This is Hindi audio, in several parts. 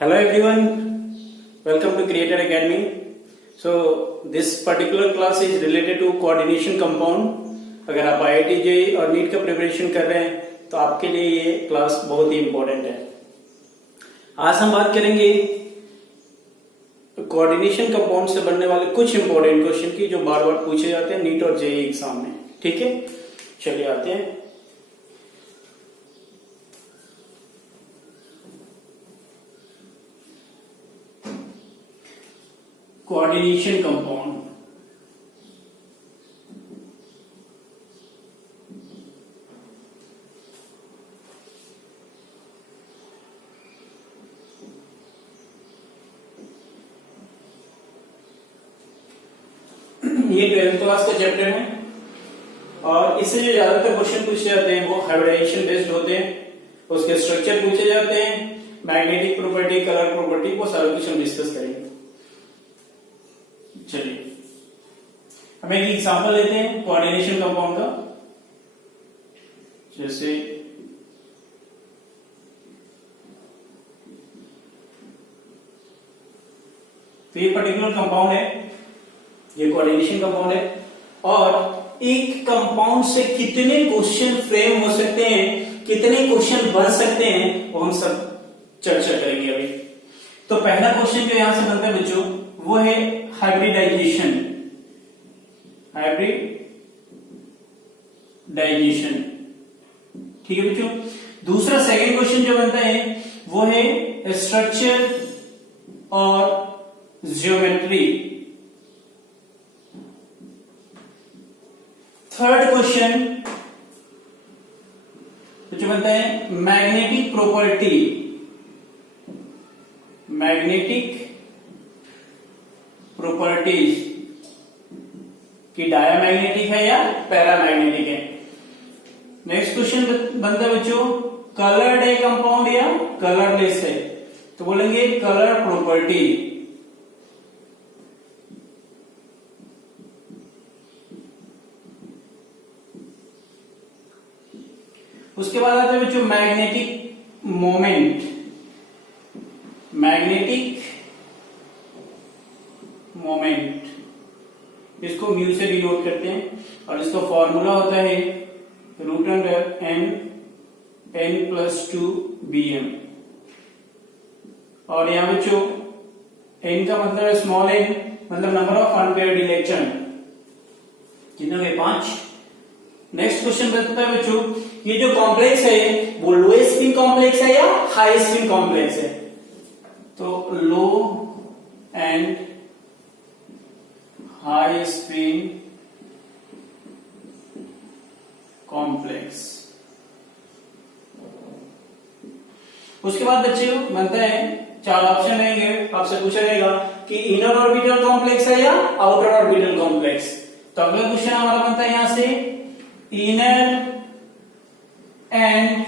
Hello everyone, welcome to Creator Academy. So this particular class is related to coordination compound. अगर आप IIT JEE और नीट का प्रिपरेशन कर रहे हैं तो आपके लिए ये क्लास बहुत ही इंपॉर्टेंट है। आज हम बात करेंगे कोऑर्डिनेशन कंपाउंड से बनने वाले कुछ इंपॉर्टेंट क्वेश्चन की जो बार बार पूछे जाते हैं नीट और जेईई एग्जाम में। ठीक है, चलिए आते हैं। कोऑर्डिनेशन कंपाउंड, ये 12th क्लास का चैप्टर है और इससे जो ज्यादातर क्वेश्चन पूछे जाते हैं वो हाइब्रिडाइजेशन बेस्ड होते हैं। उसके स्ट्रक्चर पूछे जाते हैं, मैग्नेटिक प्रॉपर्टी, कलर प्रॉपर्टी, वो सारा कुछ हम डिस्कस करेंगे। चलिए हम एक एग्जांपल लेते हैं कोऑर्डिनेशन कंपाउंड का। जैसे तो ये पर्टिकुलर कंपाउंड है, ये कोऑर्डिनेशन कंपाउंड है और एक कंपाउंड से कितने क्वेश्चन फ्रेम हो सकते हैं, कितने क्वेश्चन बन सकते हैं, वो हम सब चर्चा करेंगे अभी। तो पहला क्वेश्चन जो यहां से बनता है बच्चों वो है हाइब्रिडाइजेशन। हाइब्रिडाइजेशन, ठीक है बच्चों। दूसरा सेकंड क्वेश्चन जो बनता है वो है स्ट्रक्चर और ज्योमेट्री। थर्ड क्वेश्चन जो बनता है मैग्नेटिक प्रॉपर्टी, मैग्नेटिक प्रॉपर्टीज कि डायामैग्नेटिक है या पैरामैग्नेटिक है। नेक्स्ट क्वेश्चन बनता है बच्चों कलर्ड है कंपाउंड या कलरलेस है, तो बोलेंगे कलर प्रॉपर्टी। उसके बाद आता है बच्चों मैग्नेटिक मोमेंट, मैग्नेटिक मोमेंट, इसको म्यू से डिनोट करते हैं और इसका फॉर्मूला होता है √n+2bm। और यहां बच्चों n का मतलब है स्मॉल n, मतलब नंबर ऑफ अनपेयर्ड इलेक्ट्रॉन, कितने हो गए 5। नेक्स्ट क्वेश्चन बनता है बच्चों ये जो कॉम्प्लेक्स है वो लोएस्ट स्पिन कॉम्प्लेक्स है या हाई स्पिन कॉम्प्लेक्स है, तो लो एंड हाई स्पिन कॉम्प्लेक्स। उसके बाद बच्चों बनता है 4 ऑप्शन रहेंगे, आपसे पूछा जाएगा कि इनर ऑर्बिटल कॉम्प्लेक्स है या आउटर ऑर्बिटल कॉम्प्लेक्स। तो अगला क्वेश्चन हमारा बनता है यहां से inner and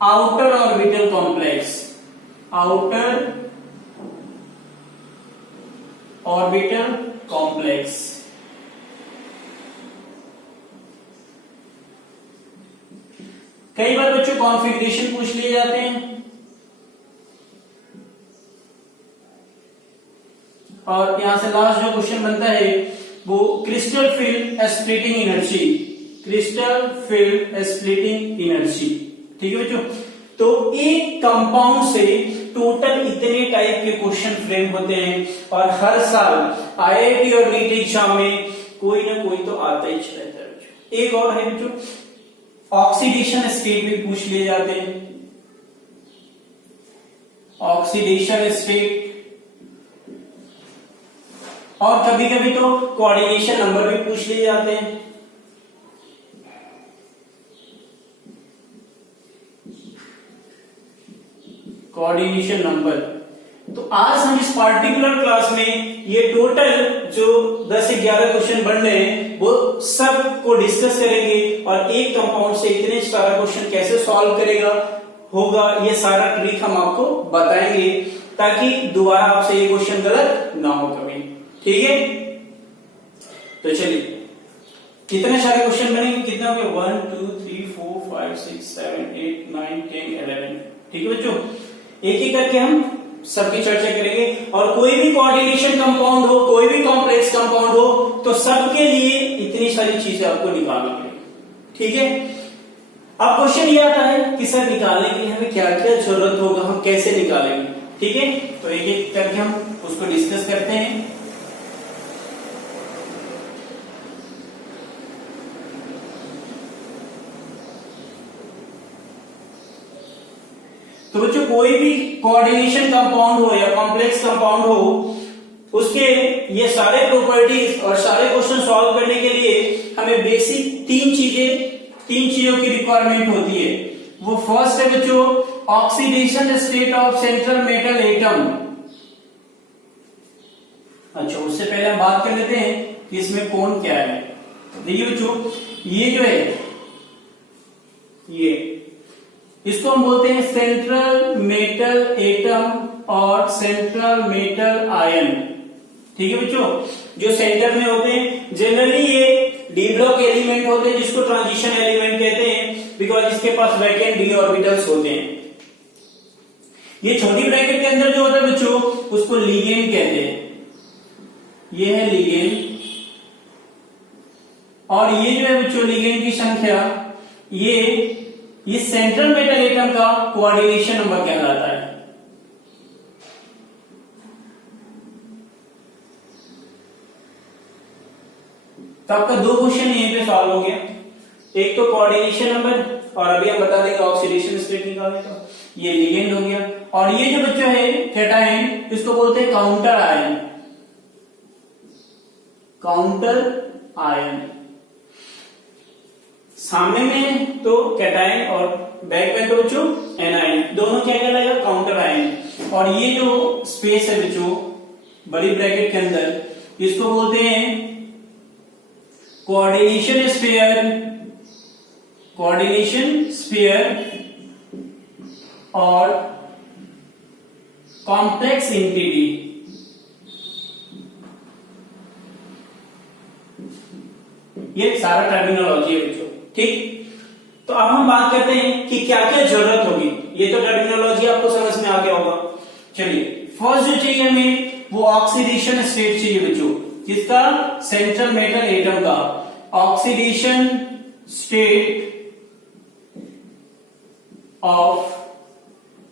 outer orbital complex, outer orbital complex. कई बार बच्चों कॉन्फ़िगरेशन पूछ लिए जाते हैं और यहां से लास्ट जो क्वेश्चन बनता है वो crystal field splitting energy, crystal field splitting energy. ठीक है बच्चों, तो एक कंपाउंड से टोटल इतने टाइप के क्वेश्चन फ्रेम होते हैं और हर साल आईआईटी और नीट एग्जाम में कोई ना कोई तो आता ही रहता है बच्चों। एक और है बच्चों ऑक्सीडेशन स्टेट भी पूछ लिए जाते हैं, ऑक्सीडेशन स्टेट, और कभी कभी तो कोऑर्डिनेशन नंबर भी पूछ लिए जाते हैं। Coordination number. तो आज हम इस पार्टिकुलर क्लास में ये टोटल जो 10 से 11 क्वेश्चन बन रहे हैं वो सब को डिस्कस करेंगे और एक कंपाउंड से इतने सारा क्वेश्चन कैसे सॉल्व करेगा होगा ये सारा ट्रिक हम आपको बताएंगे ताकि दोबारा आपसे ये क्वेश्चन गलत ना हो कभी। ठीक है, तो चलिए कितने सारे क्वेश्चन बनेंगे, कितने हो गए 1 2 3 4 5 6 7 8 9 10 11। ठीक है बच्चों, एक एक करके हम सबकी चर्चा करेंगे। और कोई भी कोऑर्डिनेशन कंपाउंड हो, कोई भी कॉम्प्लेक्स कंपाउंड हो, तो सबके लिए इतनी सारी चीजें आपको निकालनी पड़ेगी। ठीक है, अब क्वेश्चन ये आता है कि सर निकालने के लिए हमें क्या क्या जरूरत होगा, हम कैसे निकालेंगे। ठीक है, तो एक एक करके हम उसको डिस्कस करते हैं। तो बच्चों कोई भी कोऑर्डिनेशन कंपाउंड हो या कॉम्प्लेक्स कंपाउंड हो, उसके ये सारे प्रॉपर्टीज और सारे क्वेश्चन सॉल्व करने के लिए हमें बेसिक तीन चीजों की रिक्वायरमेंट होती है। वो फर्स्ट है बच्चों oxidation state of central metal atom. अच्छा, उससे पहले हम बात कर लेते हैं कि इसमें कौन क्या है। देखिए बच्चों, ये जो है ये इसको हम बोलते हैं सेंट्रल मेटल एटम और सेंट्रल मेटल आयन। ठीक है बच्चों, जो सेंटर में होते हैं जनरली ये डी ब्लॉक एलिमेंट होते हैं, जिसको ट्रांजिशन एलिमेंट कहते हैं, बिकॉज इसके पास वैकेंट डी ऑर्बिटल्स होते हैं। ये छोटी ब्रैकेट के अंदर जो होता है बच्चों, उसको लिगेंड कहते हैं। ये है लिगेंड, और ये जो है बच्चों लिगेंड की संख्या, ये सेंट्रल मेटल एटम का कोऑर्डिनेशन नंबर कहलाता है। तो आपका दो क्वेश्चन यहीं पे सॉल्व हो गया, एक तो कोऑर्डिनेशन नंबर, और अभी हम बता देंगे ऑक्सीडेशन स्टेट निकालने का। ये लिगेंड हो गया, और ये जो बच्चों है कैटायन, इसको बोलते हैं काउंटर आयन। काउंटर आयन सामने में तो कैटायन और बैक में तो बच्चों एनायन, दोनों क्या कहलाएगा, काउंटर आयन। और ये जो स्पेस है बच्चों बड़ी ब्रैकेट के अंदर, इसको बोलते हैं कोऑर्डिनेशन स्फीयर और कॉम्प्लेक्स एंटिटी। ये सारा टर्मिनोलॉजी है बच्चों। ठीक, तो अब हम बात करते हैं कि क्या क्या जरूरत होगी। ये तो टर्मिनोलॉजी आपको समझ में आ गया होगा। चलिए, फर्स्ट जो चाहिए हमें वो ऑक्सीडेशन स्टेट चाहिए बच्चों। किसका? सेंट्रल मेटल एटम का oxidation state of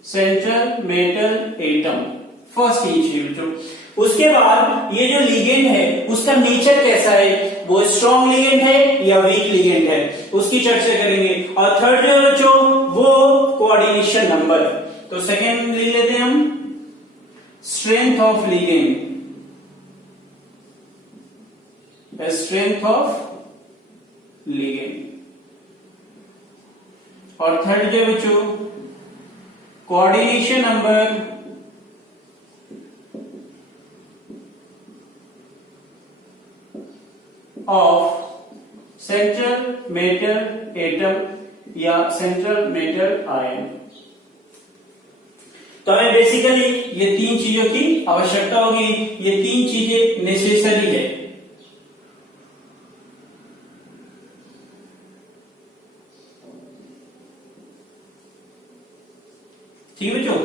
central metal atom, first ही चाहिए बच्चों। उसके बाद ये जो लिगेंड है उसका नेचर कैसा है, वो स्ट्रॉन्ग लिगेंड है या वीक लिगेंड है, उसकी चर्चा करेंगे। और थर्ड जो बच्चों वो कोऑर्डिनेशन नंबर। तो सेकेंड लिख लेते हैं हम strength of ligand, strength of ligand. और थर्ड जो बच्चों coordination number of central metal atom या सेंट्रल मेटल आयन। तो हमें बेसिकली ये तीन चीजों की आवश्यकता होगी, ये तीन चीजें नेसेसरी है। ठीक है बच्चों,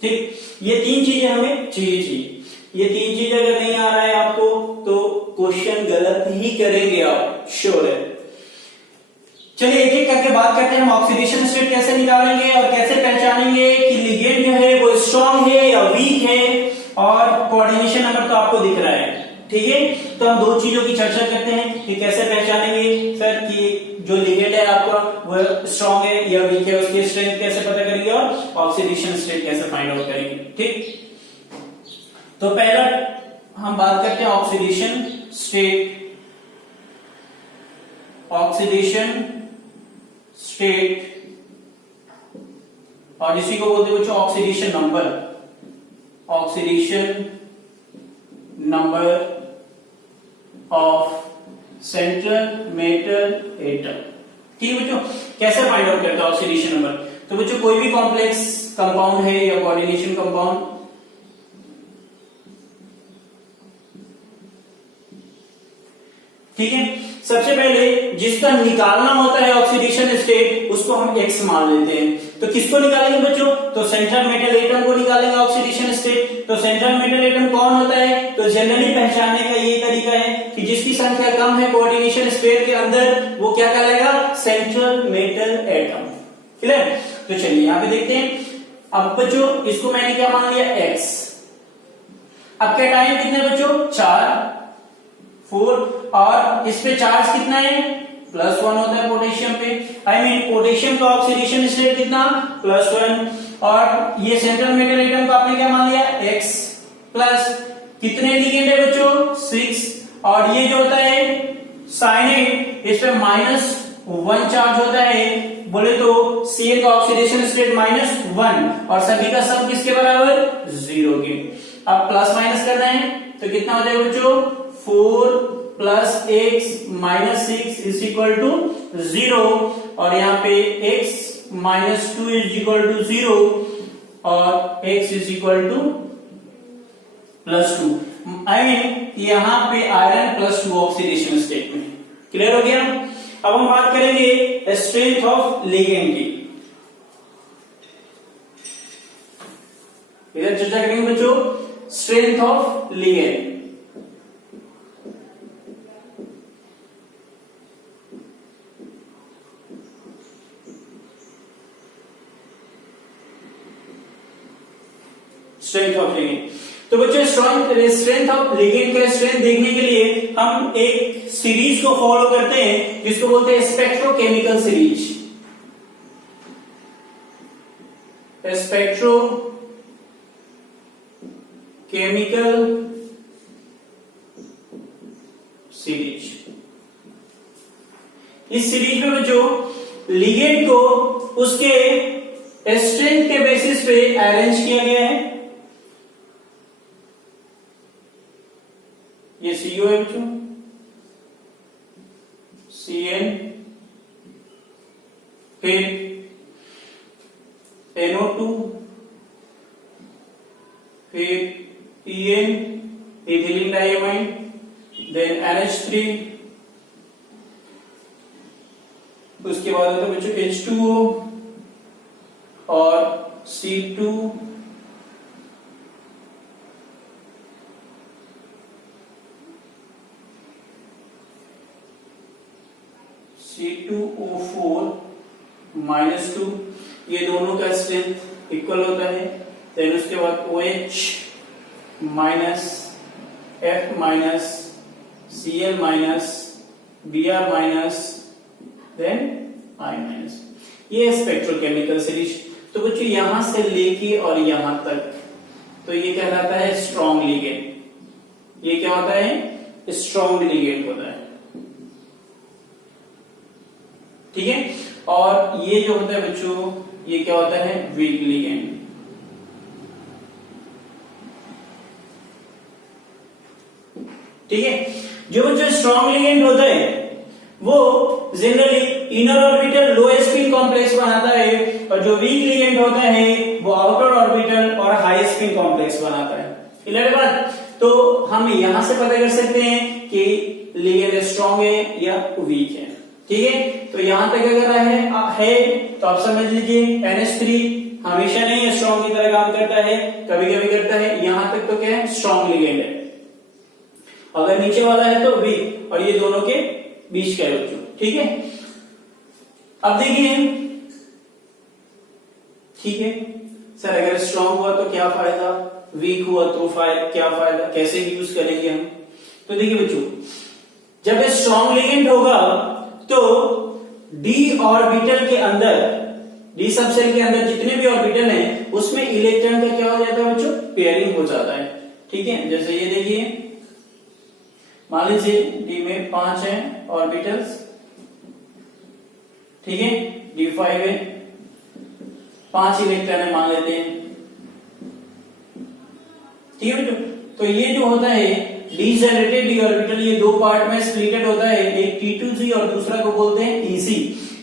ठीक, ये तीन चीजें हमें चाहिए। ये तीन चीजें अगर नहीं आ रहा है आपको तो क्वेश्चन गलत ही करेंगे आप, श्योर है। चलिए एक एक करके बात करते हैं हम ऑक्सीडेशन स्टेट कैसे निकालेंगे और कैसे पहचानेंगे कि लिगेंड जो है वो स्ट्रॉन्ग है या वीक है, और कोऑर्डिनेशन नंबर तो आपको दिख रहा है। ठीक है, तो हम दो चीजों की चर्चा करते हैं कि कैसे पहचानेंगे सर कि जो लिगेंड है आपका वो स्ट्रॉन्ग है या वीक है, उसकी स्ट्रेंथ कैसे पता करेंगे और ऑक्सीडेशन स्टेट कैसे फाइंड आउट करेंगे। ठीक, तो पहला हम बात करते हैं ऑक्सीडेशन स्टेट। ऑक्सीडेशन स्टेट, और इसी को बोलते हैं बच्चों oxidation number. Oxidation number of central metal atom. ठीक है बच्चों, कैसे फाइंड आउट करते हैं ऑक्सीडेशन नंबर? तो बच्चों कोई भी कॉम्प्लेक्स कंपाउंड है या कोऑर्डिनेशन कंपाउंड, ठीक है, सबसे पहले जिसका निकालना होता है ऑक्सीडेशन स्टेट उसको हम x मान लेते हैं। तो किसको निकालेंगे बच्चों? तो सेंट्रल मेटल एटम को निकालेंगे ऑक्सीडेशन स्टेट। तो सेंट्रल मेटल एटम कौन होता है? तो जनरली पहचानने का ये तरीका है कि जिसकी संख्या कम है कोऑर्डिनेशन स्फीयर के अंदर वो क्या कहलाएगा? Central metal atom. क्लियर? तो चलिए यहां पे देखते हैं। अब बच्चों इसको मैंने क्या मान लिया? x। अब क्या टाइम कितने बच्चों? 4 4 और इस पे चार्ज कितना है? +1 होता है पोटेशियम पे। आई मीन पोटेशियम का ऑक्सीडेशन स्टेट कितना? +1। और ये सेंट्रल मेटल एटम को आपने क्या मान लिया? x प्लस कितने लिगेंड है बच्चों? 6। और ये जो होता है साइनाइड इस पे -1 चार्ज होता है। बोले तो Cl का ऑक्सीडेशन स्टेट -1 और सभी का सम किसके बराबर? 0 के। अब प्लस माइनस करना है तो कितना हो जाएगा बच्चों? 4 + x - 6 = 0 और यहाँ पे x - 2 = 0 और x = +2। आई मीन यहाँ पे आयरन +2 ऑक्सीडेशन स्टेट में। क्लियर हो गया? अब हम बात करेंगे स्ट्रेंथ ऑफ लिगेंड की। इधर चर्चा करेंगे बच्चों strength of ligand. Strength of ligand. तो बच्चों स्ट्रेंथ ऑफ लिगेंड का स्ट्रेंथ देखने के लिए हम एक सीरीज को फॉलो करते हैं जिसको बोलते हैं स्पेक्ट्रोकेमिकल सीरीज। Spectrochemical series. इस सीरीज में बच्चों लिगेंड को उसके स्ट्रेंथ के बेसिस पे अरेंज किया गया है। ये CO है बच्चों, CN, फिर NO2, फिर EN इथिलीन डाइअमाइड, देन NH3, उसके बाद होता है बच्चों H2O और C2, C2O4 -2, ये दोनों का स्ट्रेंथ इक्वल होता है। देन उसके बाद OH minus F minus Cl minus Br minus then I minus. ये स्पेक्ट्रोकेमिकल सीरीज। तो बच्चों यहां से लेके और यहां तक तो ये कहलाता है स्ट्रॉन्ग लिगेंड। ये क्या होता है? स्ट्रॉन्ग लिगेंड होता है। ठीक है? और ये जो होता है बच्चों ये क्या होता है? Week ligand. ठीक है? जो बच्चों स्ट्रॉन्ग लिगेंड होता है वो जनरली इनर ऑर्बिटल लो स्पिन कॉम्प्लेक्स बनाता है और जो वीक लिगेंड होता है वो आउटर ऑर्बिटल और हाई स्पिन कॉम्प्लेक्स बनाता है। क्लियर बात? तो हम यहां से पता कर सकते हैं कि लिगेंड स्ट्रॉन्ग है या वीक है। ठीक है? तो यहां तक अगर है तो आप समझ लीजिए NH3 हमेशा नहीं स्ट्रॉन्ग की तरह काम करता है, कभी कभी करता है। यहां तक तो क्या है? स्ट्रॉन्ग लिगेंड है। अगर नीचे वाला है तो वीक और ये दोनों के बीच का है बच्चों। ठीक है? अब देखिए, ठीक है सर अगर स्ट्रॉन्ग हुआ तो क्या फायदा, वीक हुआ तो क्या फायदा, कैसे यूज करेंगे हम? तो देखिए बच्चों जब स्ट्रॉन्ग लिगेंड होगा तो d ऑर्बिटल के अंदर, d सबसेल के अंदर जितने भी ऑर्बिटल हैं उसमें इलेक्ट्रॉन का क्या हो जाता है बच्चों? पेयरिंग हो जाता है। ठीक है? जैसे ये देखिए मान लीजिए d में 5 है ऑर्बिटल्स। ठीक है? d5 है, 5 इलेक्ट्रॉन है मान लेते हैं। ठीक है बच्चों? तो ये जो होता है डी जनरेटेड डी ऑर्बिटल ये दो पार्ट में स्प्लिटेड होता है, एक T2G और दूसरा को बोलते हैं EC।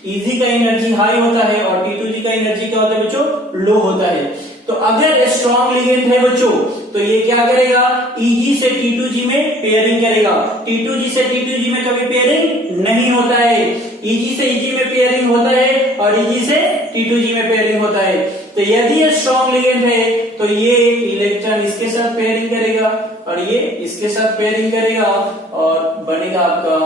EC का एनर्जी हाई होता है और T2G का एनर्जी क्या होता है बच्चों? लो होता है। तो अगर स्ट्रॉन्ग लिगेंड है बच्चों तो ये क्या करेगा, Eg से T2G में पेयरिंग करेगा। T2G से T2G में कभी पेयरिंग नहीं होता है, Eg से Eg में पेयरिंग होता है और Eg से T2G में पेयरिंग होता है। तो यदि ये स्ट्रॉन्ग लिगेंड है तो ये इलेक्ट्रॉन इसके साथ पेयरिंग करेगा और ये इसके साथ पेयरिंग करेगा और बनेगा आपका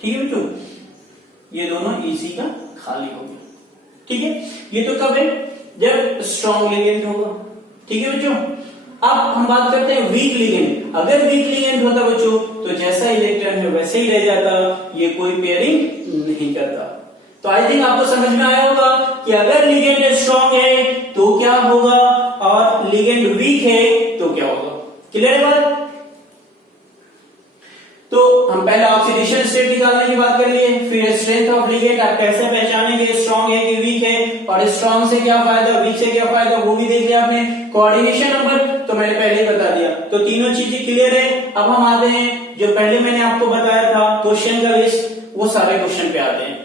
ठीक है बच्चों, ये दोनों इसी का खाली हो गया। ठीक है, ये तो कब है, जब स्ट्रॉन्ग लिगेंड होगा। ठीक है बच्चों, अब हम बात करते हैं वीक लिगेंड। अगर वीक लिगेंड होता बच्चों तो जैसा इलेक्ट्रॉन है वैसे ही रह जाता, ये कोई पेयरिंग नहीं करता। तो आई थिंक आपको समझ में आया होगा कि अगर लिगेंड स्ट्रॉन्ग है तो क्या होगा और लिगेंड वीक है तो क्या होगा। क्लियर है बात। तो हम पहले ऑक्सीडेशन स्टेट निकालने की बात कर लिए, फिर स्ट्रेंथ ऑफ लिगेंड, आप कैसे पहचानेंगे स्ट्रॉन्ग है कि वीक है, और स्ट्रॉन्ग से क्या फायदा, वीक से क्या फायदा, वो भी देख लिया आपने। कोऑर्डिनेशन नंबर तो मैंने पहले ही बता दिया, तो तीनों चीजें क्लियर है। अब हम आते हैं जो पहले मैंने आपको बताया था क्वेश्चन का लिस्ट, वो सारे क्वेश्चन पे आते हैं।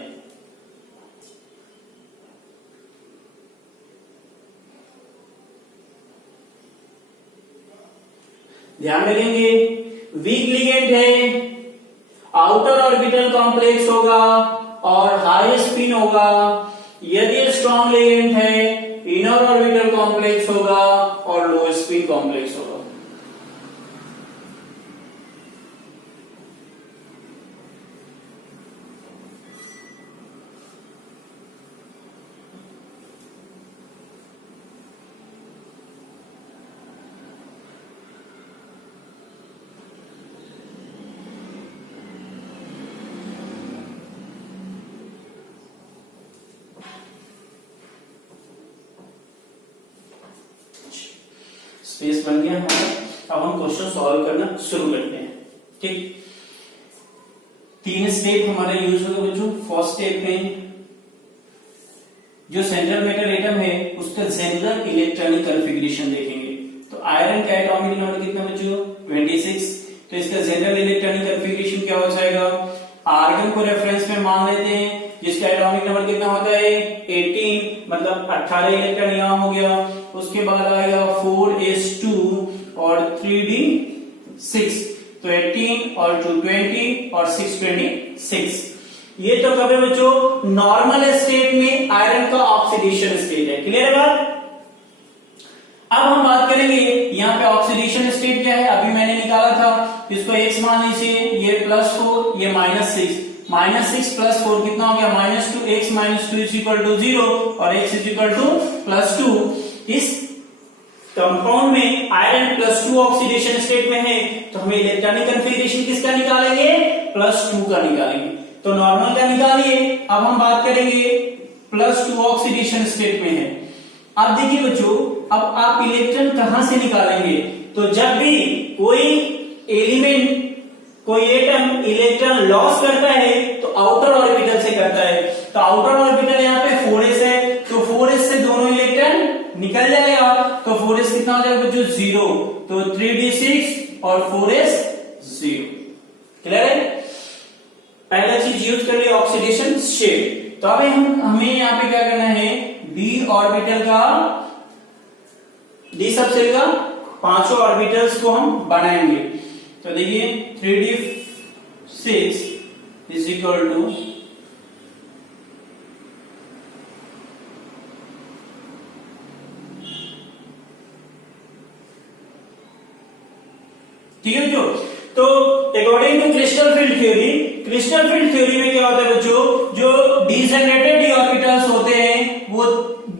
ध्यान रखेंगे, वीक लिगेंड है, आउटर ऑर्बिटल कॉम्प्लेक्स होगा और हाई स्पिन होगा। यदि स्ट्रॉन्ग लिगेंड है, इनर ऑर्बिटल कॉम्प्लेक्स होगा और लो स्पिन कॉम्प्लेक्स होगा। स्पेस बन गया हमारा। अब हम क्वेश्चन सॉल्व करना शुरू करते हैं। ठीक, 3 स्टेप हमारा यूज होगा बच्चों। फर्स्ट स्टेप में जो सेंट्रल मेटल एटम है उसका जनरल इलेक्ट्रॉनिक कॉन्फ़िगरेशन देखेंगे। तो आयरन का एटॉमिक नंबर कितना बच्चों, 26। तो इसका जनरल इलेक्ट्रॉनिक कॉन्फ़िगरेशन क्या हो जाएगा, आर्गन को रेफरेंस में मान लेते हैं जिसका एटॉमिक नंबर कितना होता है, 18, मतलब 18 इलेक्ट्रॉन यहां हो गया। उसके बाद आएगा 4s2 और 3d6, तो 18 और 2 20 और 6 26। ये तो कब है बच्चों, नॉर्मल स्टेट में आयरन का ऑक्सीडेशन स्टेट है। क्लियर है बात। अब हम बात करेंगे यहाँ पे ऑक्सीडेशन स्टेट क्या है, अभी मैंने निकाला था, इसको x मान लीजिए, ये +4, ये -6, -6 + 4 कितना हो गया, -2, x - 2 = 0 और x +2। इस कंपाउंड में आयरन +2 ऑक्सीडेशन स्टेट में है, तो हमें इलेक्ट्रॉनिक कॉन्फ़िगरेशन किसका निकालेंगे, +2 का निकालेंगे। तो नॉर्मल का निकालिए। अब हम बात करेंगे +2 ऑक्सीडेशन स्टेट में है। अब देखिए बच्चों, अब आप इलेक्ट्रॉन कहां से निकालेंगे, तो जब भी कोई एलिमेंट, कोई एटम इलेक्ट्रॉन लॉस करता है तो आउटर ऑर्बिटल से करता है। तो आउटर ऑर्बिटल यहाँ पे 4s है, तो 4s से दोनों इलेक्ट्रॉन निकल जाएगा, तो 4s कितना हो जाएगा बच्चों, 0। तो 3d6 और 4s 0। क्लियर है। पहला चीज यूज कर लिया ऑक्सीडेशन स्टेट। तो अब हमें यहाँ पे क्या करना है, d ऑर्बिटल का, d सबसेल का 5 ऑर्बिटल्स को हम बनाएंगे। तो देखिए 3d6 = ठीक है बच्चों। तो according to crystal field theory, crystal field theory में क्या होता है बच्चों, जो डिजेनरेटेड d ऑर्बिटल्स होते हैं वो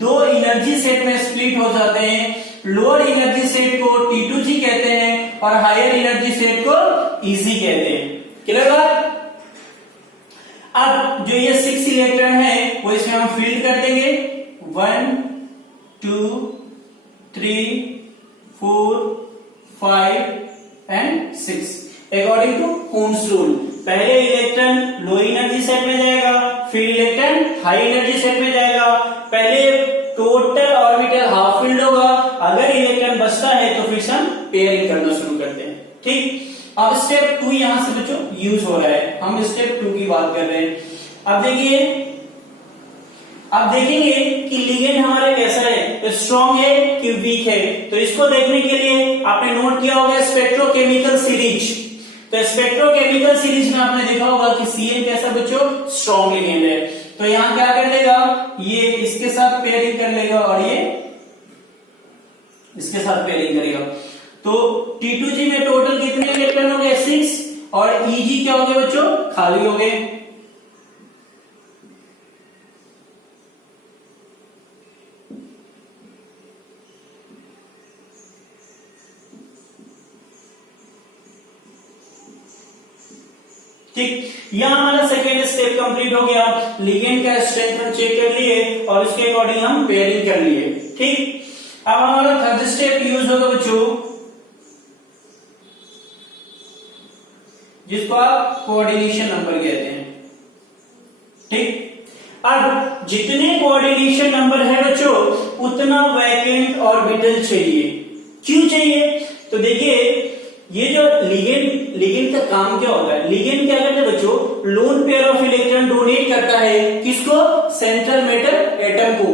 2 एनर्जी सेट में स्प्लिट हो जाते हैं। लोअर एनर्जी सेट को T2G कहते हैं और हायर एनर्जी सेट को Eg कहते हैं। क्लियर बात। अब जो ये 6 इलेक्ट्रॉन है वो इसमें हम फील्ड कर देंगे, 1 2 3 4 5 एंड 6 अकॉर्डिंग टू कून्स रूल। पहले इलेक्ट्रॉन लो एनर्जी सेट में जाएगा, फिर इलेक्ट्रॉन हाई एनर्जी सेट में जाएगा। पहले टोटल ऑर्बिटल हाफ फील्ड होगा, अगर इलेक्ट्रॉन बचता है तो फिर हम पेयरिंग करना शुरू करते हैं। ठीक, अब स्टेप 2 यहां से बच्चों यूज हो रहा है, हम स्टेप 2 की बात कर रहे हैं। अब देखिए, अब देखेंगे कि लिगेंड हमारा कैसा है, स्ट्रॉन्ग है कि वीक है। तो इसको देखने के लिए आपने नोट किया होगा स्पेक्ट्रोकेमिकल सीरीज। तो स्पेक्ट्रोकेमिकल सीरीज में आपने देखा होगा कि Cn कैसा बच्चों, स्ट्रॉन्ग लिगेंड है। तो यहां क्या कर लेगा, ये इसके साथ पेयरिंग कर लेगा और ये इसके साथ पेयरिंग करेगा। तो T2G में टोटल कितने इलेक्ट्रॉन हो गए, 6, और Eg क्या हो गए बच्चों, खाली हो गए। ठीक, यहां हमारा सेकेंड स्टेप कंप्लीट हो गया। लिगेंड का स्ट्रेंथ हम चेक कर लिए और उसके अकॉर्डिंग हम पेयरिंग कर लिए। ठीक, अब हमारा थर्ड स्टेप यूज होगा बच्चों, जिसको आप कोऑर्डिनेशन नंबर कहते हैं। ठीक, अब जितने कोऑर्डिनेशन नंबर है बच्चों उतना वैकेंट ऑर्बिटल चाहिए। क्यों चाहिए, तो देखिए ये जो लिगेंड का काम क्या होता है, लिगेंड क्या करता है बच्चों, lone pair of electron donate करता है किसको, सेंट्रल मेटल एटम को,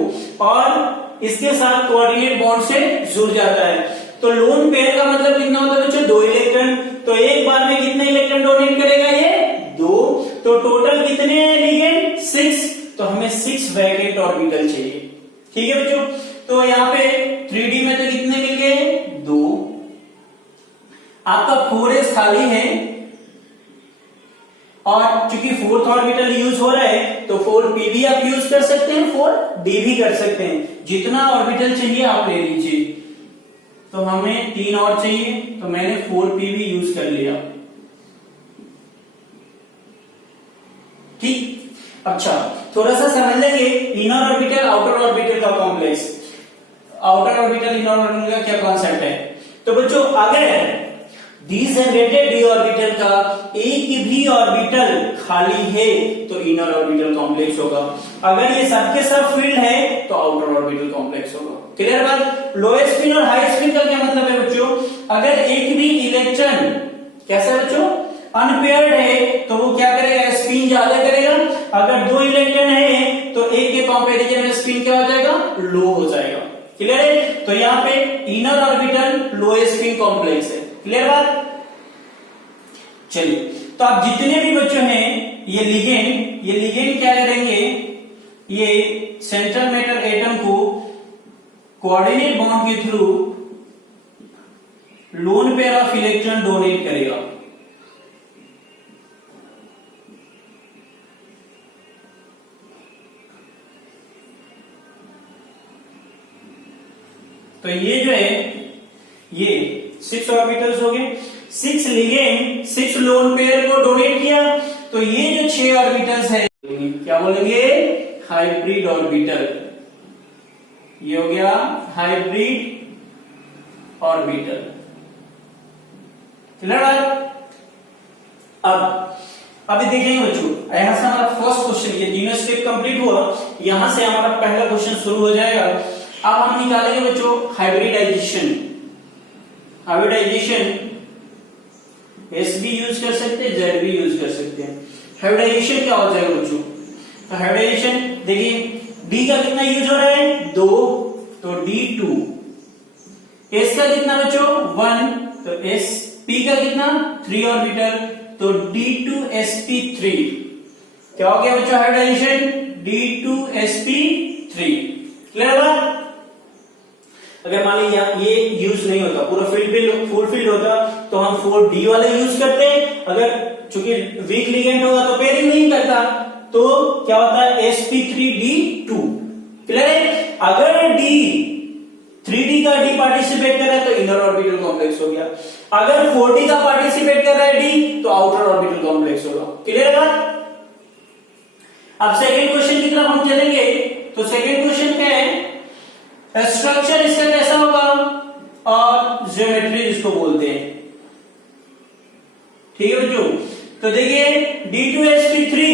और इसके साथ कोऑर्डिनेट बॉन्ड से जुड़ जाता है। तो लोन पेयर का मतलब कितना होता है बच्चों, 2 इलेक्ट्रॉन। तो एक बार में कितने इलेक्ट्रॉन डोनेट करेगा, ये 2। तो टोटल कितने हैं लिगेंड, 6। तो हमें 6 वैकेंट ऑर्बिटल चाहिए। ठीक है बच्चों, तो यहाँ पे 3D में तो कितने मिल गए, 2। आपका 4s खाली है, और चूंकि 4th ऑर्बिटल यूज हो रहा है तो 4p भी आप यूज कर सकते हैं, 4d भी कर सकते हैं। जितना ऑर्बिटल चाहिए आप ले लीजिए। तो हमें 3 और चाहिए, तो मैंने 4p भी यूज कर लिया। ठीक, अच्छा थोड़ा सा समझ लेंगे इनर ऑर्बिटल आउटर ऑर्बिटल का complex. Outer orbital inner orbital का क्या कॉन्सेप्ट है। तो बच्चों अगर डिजनरेटेड डी ऑर्बिटल का एक भी ऑर्बिटल खाली है तो इनर ऑर्बिटल कॉम्प्लेक्स होगा। अगर ये सबके सब फील्ड है तो आउटर ऑर्बिटल कॉम्प्लेक्स होगा। क्लियर बात। लोएस्ट स्पिन और हाई स्पिन का क्या मतलब है बच्चों, अगर एक भी इलेक्ट्रॉन कैसा बच्चों, अनपेयर्ड है तो वो क्या करेगा, स्पिन ज्यादा करेगा। अगर 2 इलेक्ट्रॉन है तो एक के कंपैरिजन में स्पिन क्या हो जाएगा, लो हो जाएगा। क्लियर है। तो यहाँ पे inner orbital lowest spin complex है। क्लियर बात। चलिए, तो आप जितने भी बच्चों हैं ये लिगेंड क्या करेंगे, ये सेंट्रल मेटल एटम को कोऑर्डिनेट बॉन्ड के through lone pair of electron donate करेगा। तो ये जो है ये 6 ऑर्बिटल्स हो गए, 6 लिगेंड 6 लोन पेयर को डोनेट किया। तो ये जो 6 ऑर्बिटल्स है क्या बोलेंगे, हाइब्रिड ऑर्बिटल। ये हो गया हाइब्रिड ऑर्बिटल। क्लियर। अब देखेंगे बच्चों, यहां से हमारा फर्स्ट क्वेश्चन, ये तीनों स्टेप कंप्लीट हुआ, यहां से हमारा पहला क्वेश्चन शुरू हो जाएगा। अब हम निकालेंगे बच्चों हाइब्रिडाइजेशन। एस भी यूज कर सकते हैं, जेड भी यूज कर सकते हैं। हाइब्रिडाइजेशन क्या हो जाएगा बच्चों, तो हाइब्रिडाइजेशन देखिए डी का कितना यूज हो रहा है, 2, तो D2। एस का कितना बच्चों, 1, तो एस। पी का कितना, 3 ऑर्बिटल, तो D2sp3। क्या हो गया बच्चों हाइब्रिडाइजेशन, D2sp3। क्लियर बात। अगर मान लीजिए ये यूज नहीं होता, पूरा फुल फील्ड होता तो हम 4D वाला यूज करते हैं। अगर चूंकि वीक लिगेंड होगा तो पेयरिंग नहीं करता, तो क्या होता है sp3d2। क्लियर है। अगर D 3D का D पार्टिसिपेट कर रहा है तो इनर ऑर्बिटल कॉम्प्लेक्स हो गया। अगर 4D का पार्टिसिपेट कर रहा है D तो आउटर ऑर्बिटल कॉम्प्लेक्स होगा। क्लियर है। अब सेकेंड क्वेश्चन की तरफ हम चलेंगे। तो सेकेंड क्वेश्चन क्या है, स्ट्रक्चर इसका कैसा होगा और ज्योमेट्री जिसको बोलते हैं। ठीक है बच्चों। तो देखिए D2sp3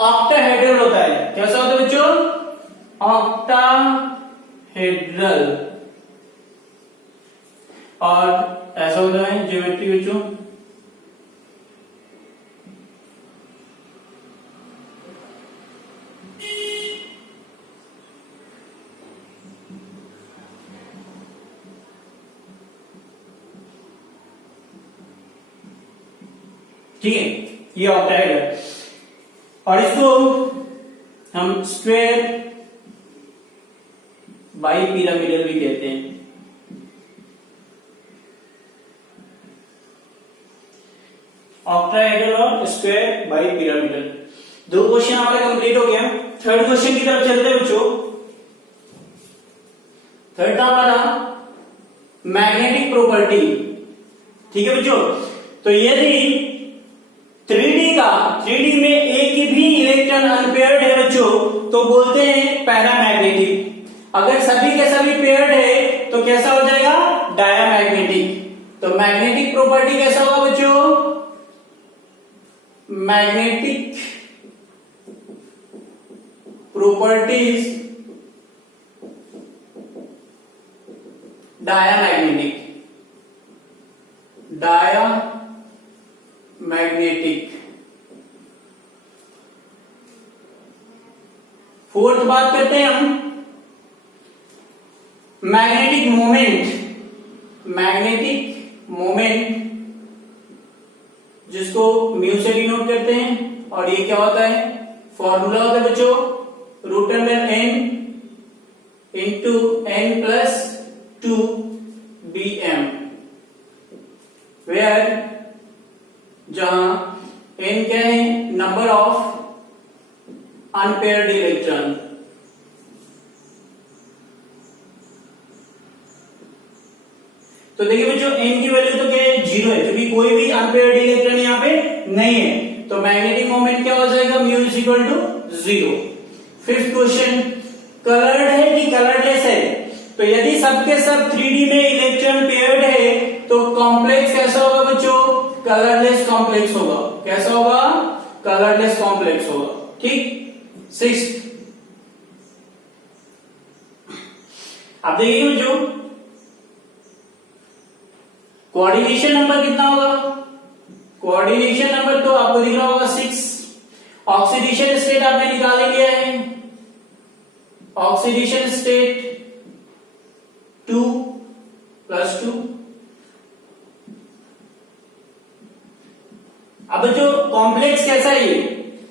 ऑक्टाहेड्रल होता है। कैसा होता है बच्चों, ऑक्टाहेड्रल। और ऐसा होता है ज्योमेट्री बच्चों ठीक है, ये ऑक्टाहेड्रल। और इसको हम स्क्वायर बाइपिरामिडल भी कहते हैं। ऑक्टाहेड्रल और स्क्वायर बाइपिरामिडल, दो क्वेश्चन हमारा कंप्लीट हो गया। थर्ड क्वेश्चन की तरफ चलते हैं बच्चों। थर्ड था हमारा मैग्नेटिक प्रॉपर्टी। ठीक है बच्चों, तो यदि 3D में एक भी इलेक्ट्रॉन अनपेयर्ड है बच्चों तो बोलते हैं पैरामैग्नेटिक। अगर सभी के सभी पेयर्ड है तो कैसा हो जाएगा, डायामैग्नेटिक। तो मैग्नेटिक प्रॉपर्टी कैसा होगा बच्चों, मैग्नेटिक प्रॉपर्टीज डायामैग्नेटिक। फोर्थ बात करते हैं हम मैग्नेटिक मोमेंट, जिसको म्यू से डिनोट करते हैं। और ये क्या होता है, फॉर्मूला होता है बच्चों root under n into n plus 2 bm, where जहां n क्या है, नंबर ऑफ अनपेयर्ड इलेक्ट्रॉन। तो देखिए बच्चों n की वैल्यू तो क्या है, 0 है, क्योंकि कोई भी अनपेयर्ड इलेक्ट्रॉन यहाँ पे नहीं है। तो मैग्नेटिक मोमेंट क्या हो जाएगा, mu is equal to 0। Fifth question, coloured है कि कलरलेस है। तो यदि सबके सब 3D में इलेक्ट्रॉन पेयर्ड है तो कॉम्प्लेक्स कैसा होगा बच्चों, कलरलेस कॉम्प्लेक्स होगा। कैसा होगा, कलरलेस कॉम्प्लेक्स होगा। ठीक। सिक्स्थ, आप देखिए बच्चों कोऑर्डिनेशन नंबर कितना होगा, कोऑर्डिनेशन नंबर तो आपको दिख रहा होगा 6। ऑक्सीडेशन स्टेट आपने निकाल लिया है, ऑक्सीडेशन स्टेट 2 + 2। अब जो कॉम्प्लेक्स कैसा है, ये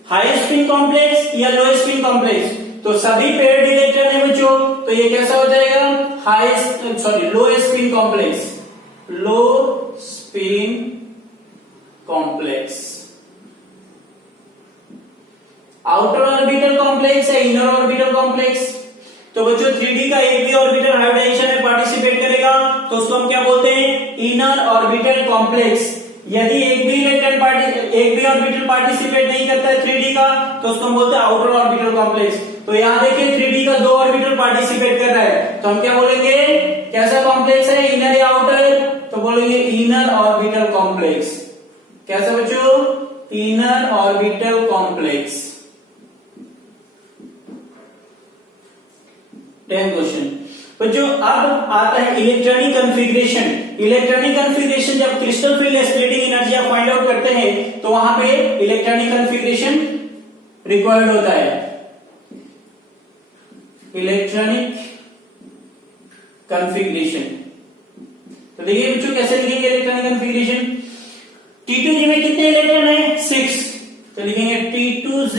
हाई स्पिन कॉम्प्लेक्स या लो स्पिन कॉम्प्लेक्स। तो सभी पेयर्ड इलेक्ट्रॉन है बच्चों, तो ये कैसा हो जाएगा, लो स्पिन कॉम्प्लेक्स, लो spin complex. Outer orbital complex है इनर ऑर्बिटल कॉम्प्लेक्स। तो बच्चों 3D का एक भी ऑर्बिटल हाइब्रिडाइजेशन में पार्टिसिपेट करेगा तो उसको हम क्या बोलते हैं, इनर ऑर्बिटल कॉम्प्लेक्स। यदि एक भी ऑर्बिटल पार्टिसिपेट नहीं करता है 3D का तो उसको हम बोलते हैं आउटर ऑर्बिटल कॉम्प्लेक्स। तो यहां देखिए 3D का 2 ऑर्बिटल पार्टिसिपेट कर रहा है, तो हम क्या बोलेंगे, कैसा कॉम्प्लेक्स है, इनर या आउटर, तो बोलेंगे इनर ऑर्बिटल कॉम्प्लेक्स। कैसा बच्चों, inner orbital complex. 10th question बच्चों, अब आता है इलेक्ट्रॉनिक कॉन्फ़िगरेशन। इलेक्ट्रॉनिक कॉन्फ़िगरेशन, जब क्रिस्टल फील्ड स्प्लिटिंग एनर्जी आप फाइंड आउट करते हैं तो वहां पे इलेक्ट्रॉनिक कॉन्फ़िगरेशन रिक्वायर्ड होता है। इलेक्ट्रॉनिक कॉन्फ़िगरेशन, तो देखिए बच्चों कैसे लिखेंगे इलेक्ट्रॉनिक कॉन्फ़िगरेशन। T2G में कितने इलेक्ट्रॉन है, 6, तो लिखेंगे T2G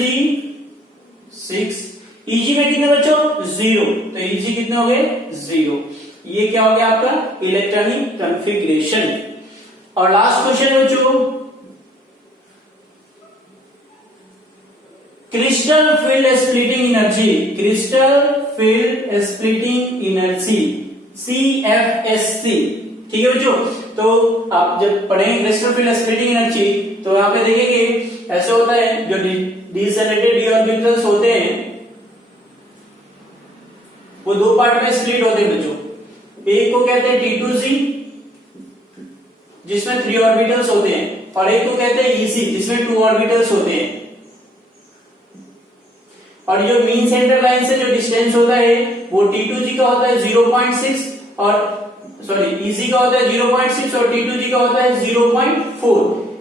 6। Eg में कितने बच्चों, 0, तो Eg कितने हो गए, 0। ये क्या हो गया आपका इलेक्ट्रॉनिक कॉन्फ़िगरेशन। और लास्ट क्वेश्चन बच्चों, crystal field splitting energy, crystal field splitting energy CFSC। ठीक है बच्चों, तो आप जब पढ़ेंगे क्रिस्टल फील्ड स्प्लिटिंग एनर्जी तो यहां पे देखेंगे ऐसे होता है, जो डीसेलेटेड डी ऑर्बिटल्स होते हैं वो 2 पार्ट में स्प्लिट होते हैं बच्चों। एक को कहते हैं T2G जिसमें 3 ऑर्बिटल्स होते हैं, और एक को कहते हैं EC जिसमें 2 ऑर्बिटल्स होते हैं। और जो मीन सेंटर लाइन से जो डिस्टेंस होता है वो T2G का होता है 0.6 और EC का होता है 0.6 और T2G का होता है 0.4।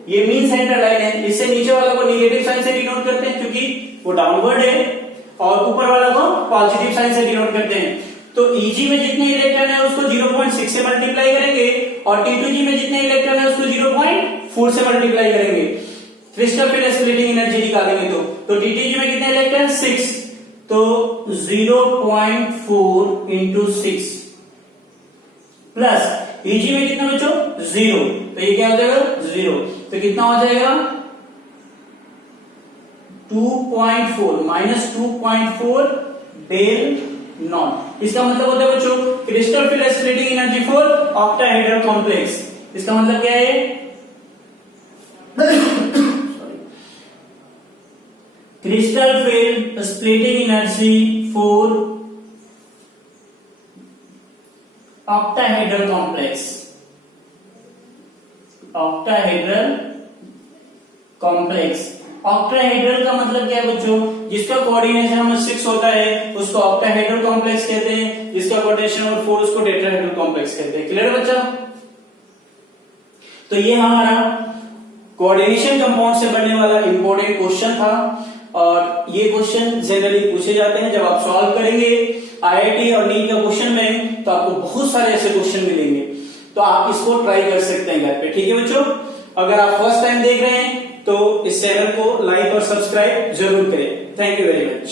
ये मीन सेंटर लाइन है। इससे नीचे वाला को निगेटिव साइन से डिनोट करते हैं क्योंकि वो डाउनवर्ड है, और ऊपर वाला को पॉजिटिव साइन से डिनोट करते हैं। तो Eg में जितने इलेक्ट्रॉन है उसको 0.6 से मल्टीप्लाई करेंगे और T2G में जितने इलेक्ट्रॉन है उसको 0.4 से मल्टीप्लाई करेंगे। क्रिस्टल फिर स्प्लिटिंग एनर्जी निकालेंगे तो DTG में कितने इलेक्ट्रॉन 6, तो 0.4 इंटू 6 प्लस EG में कितना बच्चों 0, तो ये क्या हो जाएगा 0, तो कितना हो जाएगा 2.4 माइनस 2.4 डेल नॉट। इसका मतलब होता है बच्चों crystal field splitting energy for octahedral complex. इसका मतलब क्या है crystal field splitting energy for octahedral complex, octahedral complex. Octahedral का मतलब क्या है बच्चों, जिसका कोऑर्डिनेशन नंबर 6 होता है उसको ऑक्टाहेड्रल कॉम्प्लेक्स कहते हैं, जिसका कोऑर्डिनेशन नंबर 4 उसको टेट्राहेड्रल कॉम्प्लेक्स कहते हैं। क्लियर है बच्चा? तो ये हमारा कोऑर्डिनेशन कंपाउंड से बनने वाला इंपॉर्टेंट क्वेश्चन था, और ये क्वेश्चन जनरली पूछे जाते हैं। जब आप सॉल्व करेंगे IIT और नीट का क्वेश्चन बैंक, तो आपको बहुत सारे ऐसे क्वेश्चन मिलेंगे, तो आप इसको ट्राई कर सकते हैं घर पे। ठीक है बच्चों, अगर आप फर्स्ट टाइम देख रहे हैं तो इस चैनल को लाइक और सब्सक्राइब जरूर करें। Thank you very much.